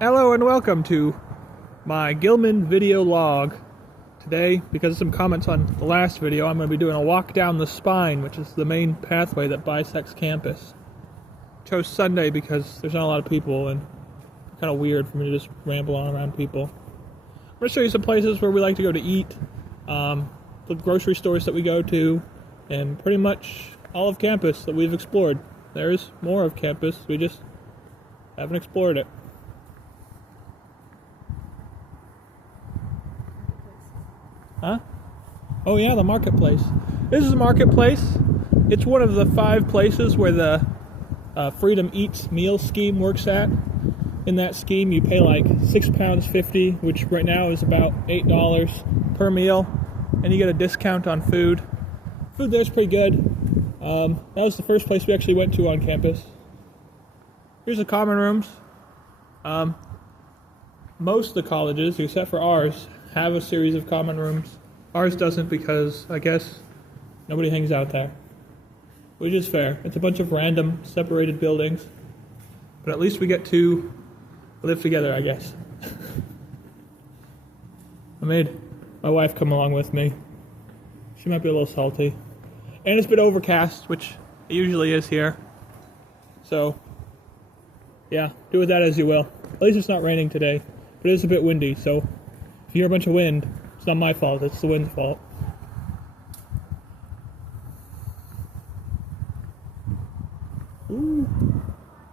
Hello and welcome to my Gilman video log. Today, because of some comments on the last video, I'm going to be doing a walk down the spine, which is the main pathway that bisects campus. Chose Sunday because there's not a lot of people and it's kind of weird for me to just ramble on around people. I'm going to show you some places where we like to go to eat, the grocery stores that we go to, and pretty much all of campus that we've explored. There's more of campus, we just haven't explored it. Huh? Oh yeah, the marketplace. This is a marketplace. It's one of the 5 places where the Freedom Eats meal scheme works at. In that scheme, you pay like £6.50, which right now is about $8 per meal, and you get a discount on food. Food there's pretty good. That was the first place we actually went to on campus. Here's the common rooms. Most of the colleges, except for ours, have a series of common rooms. Ours doesn't because, I guess, nobody hangs out there. Which is fair. It's a bunch of random, separated buildings. But at least we get to live together, I guess. I made my wife come along with me. She might be a little salty. And it's been overcast, which it usually is here. So, yeah, do with that as you will. At least it's not raining today. But it is a bit windy, so if you hear a bunch of wind, it's not my fault, it's the wind's fault. Ooh,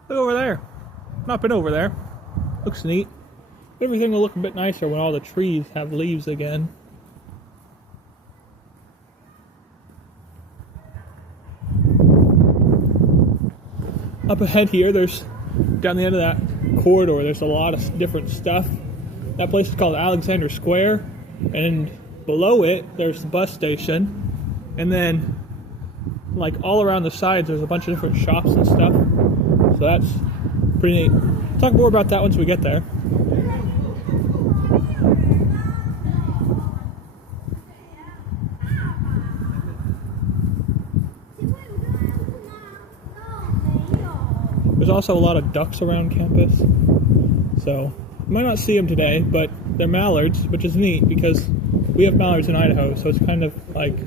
look over there. Not been over there. Looks neat. Everything will look a bit nicer when all the trees have leaves again. Up ahead here, down the end of that corridor, there's a lot of different stuff. That place is called Alexander Square, and below it, there's the bus station, and then, like, all around the sides, there's a bunch of different shops and stuff, so that's pretty neat. We'll talk more about that once we get there. There's also a lot of ducks around campus, so you might not see them today, but they're mallards, which is neat because we have mallards in Idaho, so it's kind of like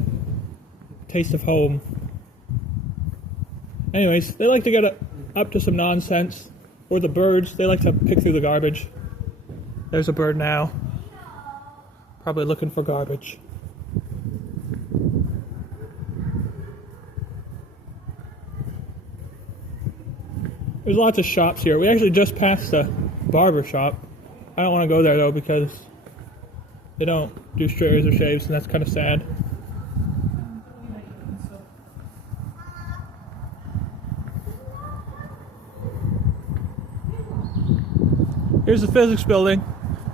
taste of home. Anyways, they like to get up to some nonsense, or the birds, they like to pick through the garbage. There's a bird now, probably looking for garbage. There's lots of shops here. We actually just passed a barber shop. I don't want to go there though because they don't do straight razor shaves, and that's kind of sad. Here's the physics building.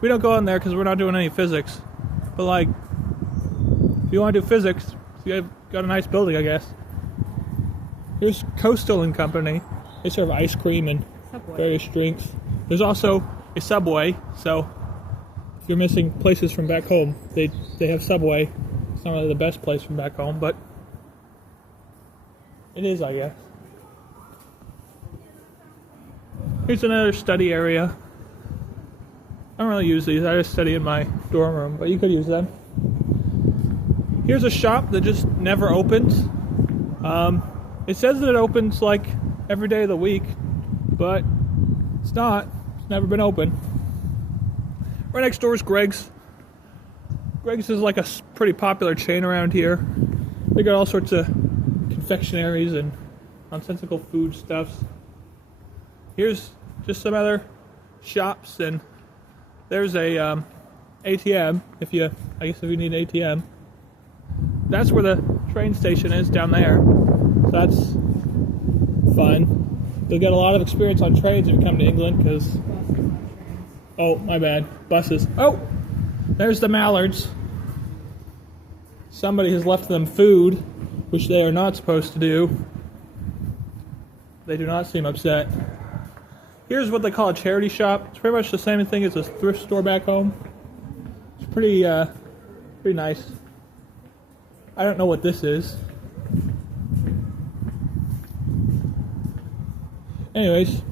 We don't go in there because we're not doing any physics. But like, if you want to do physics, you've got a nice building, I guess. Here's Coastal and Company. They serve ice cream and various drinks. There's also a Subway, so if you're missing places from back home, they have Subway. It's not really the best place from back home, but it is, I guess. Here's another study area. I don't really use these, I just study in my dorm room, but you could use them. Here's a shop that just never opens. It says that it opens like every day of the week, but it's not. It's never been open. Right next door is Greg's. Greg's is like a pretty popular chain around here. They got all sorts of confectionaries and nonsensical food stuffs. Here's just some other shops, and there's a ATM. If you need an ATM. That's where the train station is, down there. So that's fun. You'll get a lot of experience on trains if you come to England, because... Oh, my bad. Buses. Oh! There's the mallards. Somebody has left them food, which they are not supposed to do. They do not seem upset. Here's what they call a charity shop. It's pretty much the same thing as a thrift store back home. It's pretty nice. I don't know what this is. Anyways,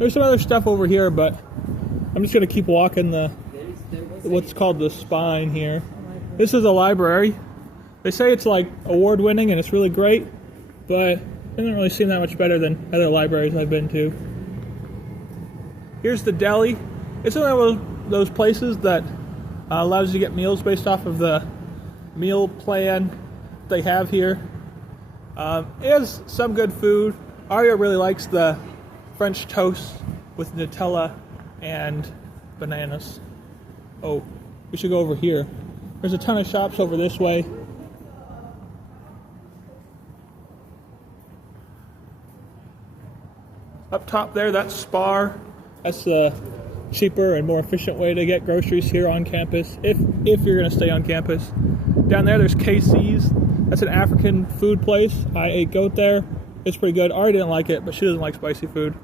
There's some other stuff over here, but I'm just going to keep walking what's called the spine here. This is a library. They say it's like award-winning and it's really great, but it doesn't really seem that much better than other libraries I've been to. Here's the deli. It's one of those places that allows you to get meals based off of the meal plan they have here. It has some good food. Aria really likes the French toast with Nutella and bananas. Oh, we should go over here. There's a ton of shops over this way. Up top there, that's Spar. That's the cheaper and more efficient way to get groceries here on campus, if you're going to stay on campus. Down there, there's KC's. That's an African food place. I ate goat there. It's pretty good. Ari didn't like it, but she doesn't like spicy food.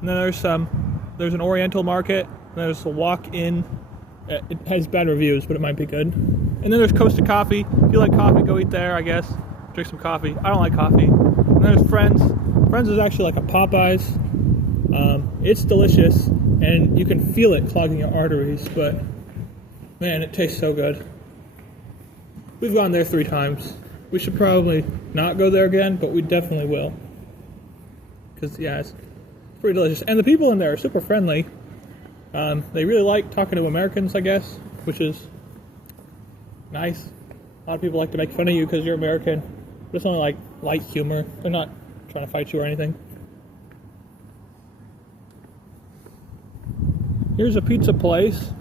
And then there's an Oriental market. And there's a walk-in. It has bad reviews, but it might be good. And then there's Costa Coffee. If you like coffee, go eat there, I guess. Drink some coffee. I don't like coffee. And then there's Friends. Friends is actually like a Popeyes. It's delicious, and you can feel it clogging your arteries, but man, it tastes so good. We've gone there 3 times. We should probably not go there again, but we definitely will. Because, yeah, it's pretty delicious. And the people in there are super friendly. They really like talking to Americans, I guess, which is nice. A lot of people like to make fun of you because you're American. But it's only like light humor. They're not trying to fight you or anything. Here's a pizza place.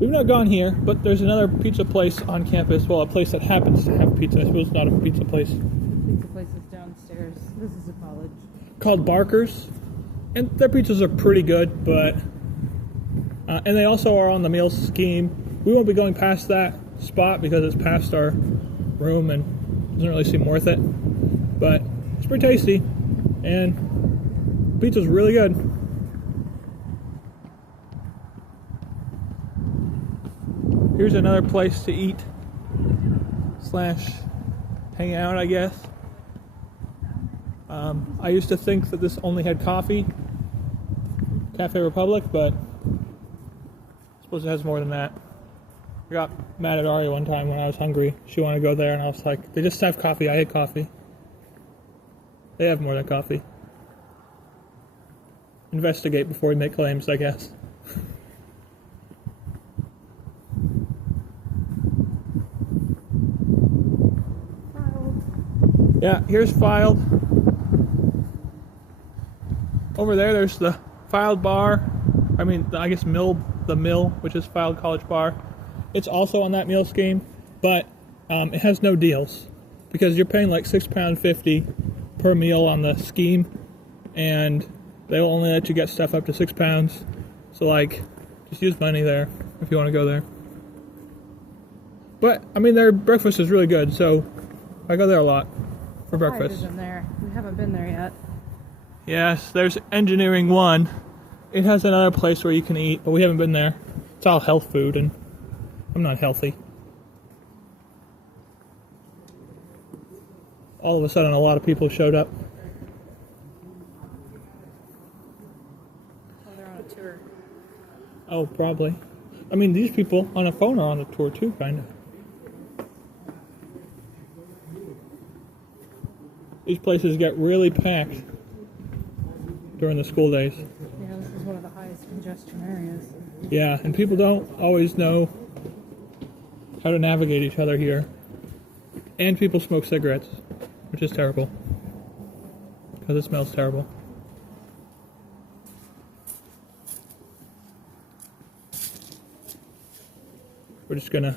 We've not gone here, but there's another pizza place on campus. Well, a place that happens to have pizza. I suppose it's not a pizza place. Pizza place is downstairs. This is a college. Called Barker's. And their pizzas are pretty good, but... and they also are on the meal scheme. We won't be going past that spot because it's past our room and doesn't really seem worth it. But it's pretty tasty. And pizza's really good. Here's another place to eat / hang out, I guess. I used to think that this only had coffee, Cafe Republic, but I suppose it has more than that. I got mad at Ari one time when I was hungry. She wanted to go there, and I was like, they just have coffee. I hate coffee. They have more than coffee. Investigate before we make claims, I guess. Yeah, here's Filed. Over there's the Filed Bar. I mean, I guess the Mill, which is Filed College Bar. It's also on that meal scheme, but it has no deals because you're paying like £6.50 per meal on the scheme, and they will only let you get stuff up to £6. So, like, just use money there if you want to go there. But I mean, their breakfast is really good, so I go there a lot. For breakfast. There. We haven't been there yet. Yes, there's Engineering 1. It has another place where you can eat, but we haven't been there. It's all health food, and I'm not healthy. All of a sudden, a lot of people showed up. Oh, they're on a tour. Oh, probably. I mean, these people on a phone are on a tour too, kind of. These places get really packed during the school days. Yeah, this is one of the highest congestion areas. Yeah, and people don't always know how to navigate each other here. And people smoke cigarettes, which is terrible. Because it smells terrible. We're just gonna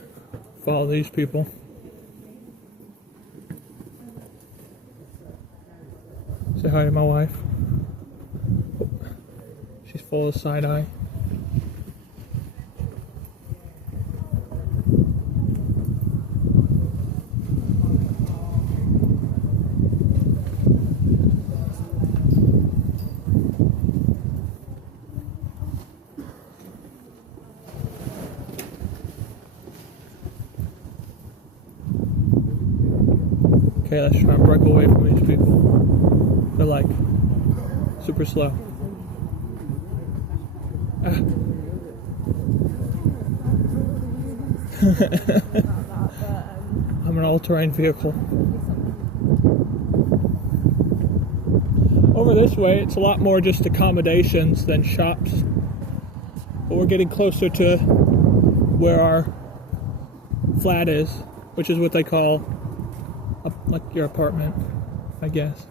follow these people. Say hi to my wife. Oh, she's full of side eye. Okay, let's try and break away from these people. They're like super slow. I'm an all-terrain vehicle. Over this way, it's a lot more just accommodations than shops. But we're getting closer to where our flat is, which is what they call like your apartment, I guess.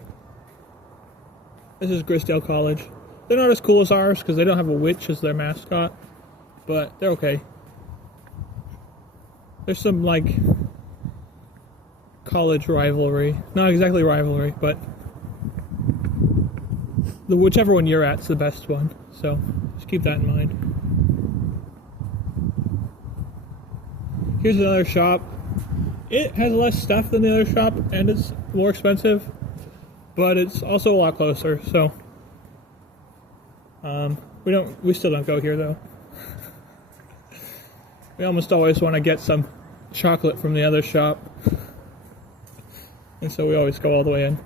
This is Grisdale College. They're not as cool as ours because they don't have a witch as their mascot, but they're okay. There's some like college rivalry. Not exactly rivalry, but whichever one you're at's the best one. So just keep that in mind. Here's another shop. It has less stuff than the other shop and it's more expensive, but it's also a lot closer. So we still don't go here though. We almost always want to get some chocolate from the other shop, and so we always go all the way in.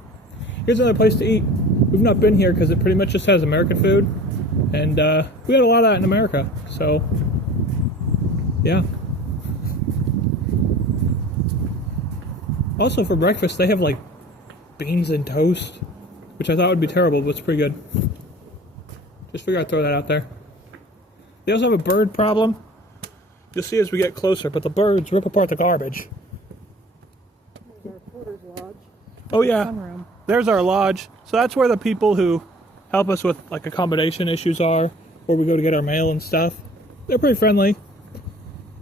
Here's another place to eat. We've not been here because it pretty much just has American food, and we got a lot of that in America, so yeah. Also for breakfast, they have like beans and toast, which I thought would be terrible, but it's pretty good. Just figured I'd throw that out there. They also have a bird problem. You'll see as we get closer, but the birds rip apart the garbage. There's our porter's lodge. Oh yeah, Sunroom. there's our lodge. So that's where the people who help us with like accommodation issues are, where we go to get our mail and stuff. They're pretty friendly.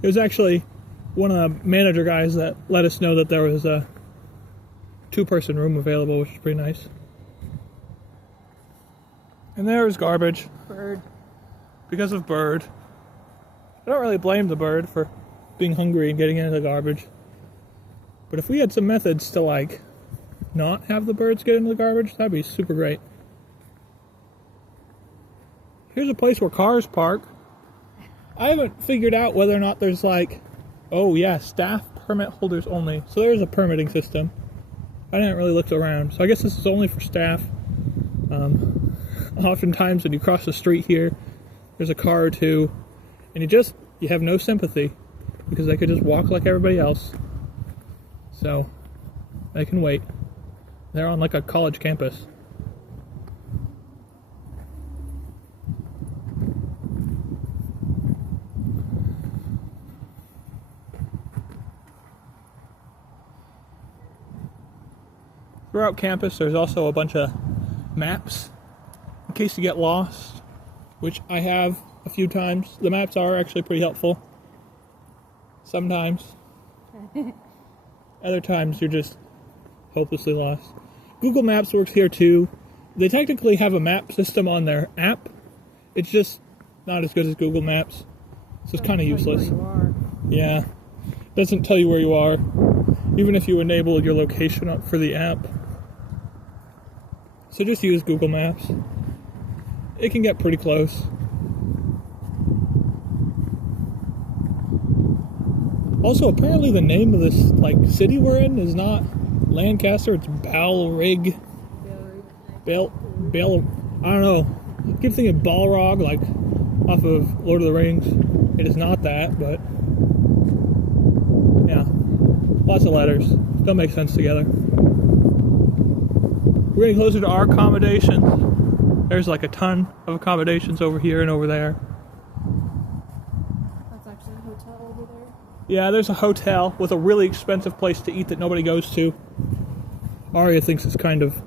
It was actually one of the manager guys that let us know that there was a 2-person room available, which is pretty nice. And there's garbage. Bird. Because of bird. I don't really blame the bird for being hungry and getting into the garbage. But if we had some methods to like not have the birds get into the garbage, that'd be super great. Here's a place where cars park. I haven't figured out whether or not there's like, oh yeah, staff permit holders only. So there's a permitting system. I didn't really look around. So I guess this is only for staff. Oftentimes when you cross the street here, there's a car or two, and you have no sympathy because they could just walk like everybody else. So they can wait. They're on like a college campus. Throughout campus, there's also a bunch of maps in case you get lost, which I have a few times. The maps are actually pretty helpful. Sometimes. Other times you're just hopelessly lost. Google Maps works here too. They technically have a map system on their app. It's just not as good as Google Maps. So it's kind of useless. Yeah. It doesn't tell you where you are, even if you enable your location up for the app. So just use Google Maps. It can get pretty close. Also, apparently the name of this like city we're in is not Lancaster, it's Balrig. I don't know. I keep thinking Balrog, like off of Lord of the Rings. It is not that, but yeah. Lots of letters. Don't make sense together. We're getting closer to our accommodations. There's like a ton of accommodations over here and over there. That's actually a hotel over there. Yeah, there's a hotel with a really expensive place to eat that nobody goes to. Aria thinks it's kind of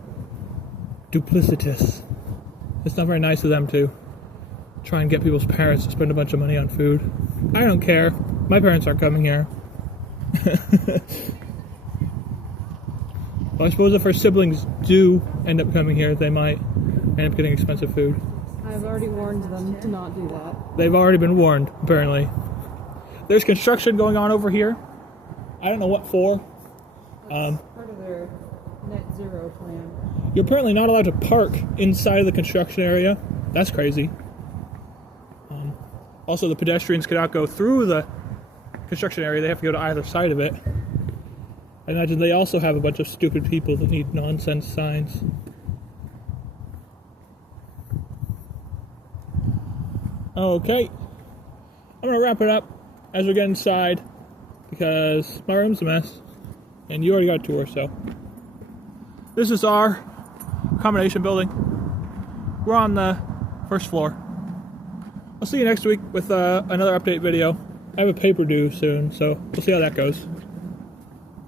duplicitous. It's not very nice of them to try and get people's parents to spend a bunch of money on food. I don't care. My parents aren't coming here. Well, I suppose if our siblings do end up coming here, they might end up getting expensive food. I've already warned them to not do that. They've already been warned, apparently. There's construction going on over here. I don't know what for. That's part of their net zero plan. You're apparently not allowed to park inside of the construction area. That's crazy. Also, the pedestrians cannot go through the construction area. They have to go to either side of it. I imagine they also have a bunch of stupid people that need nonsense signs. Okay. I'm going to wrap it up as we get inside because my room's a mess. And you already got a tour, so. This is our accommodation building. We're on the first floor. I'll see you next week with another update video. I have a paper due soon, so we'll see how that goes.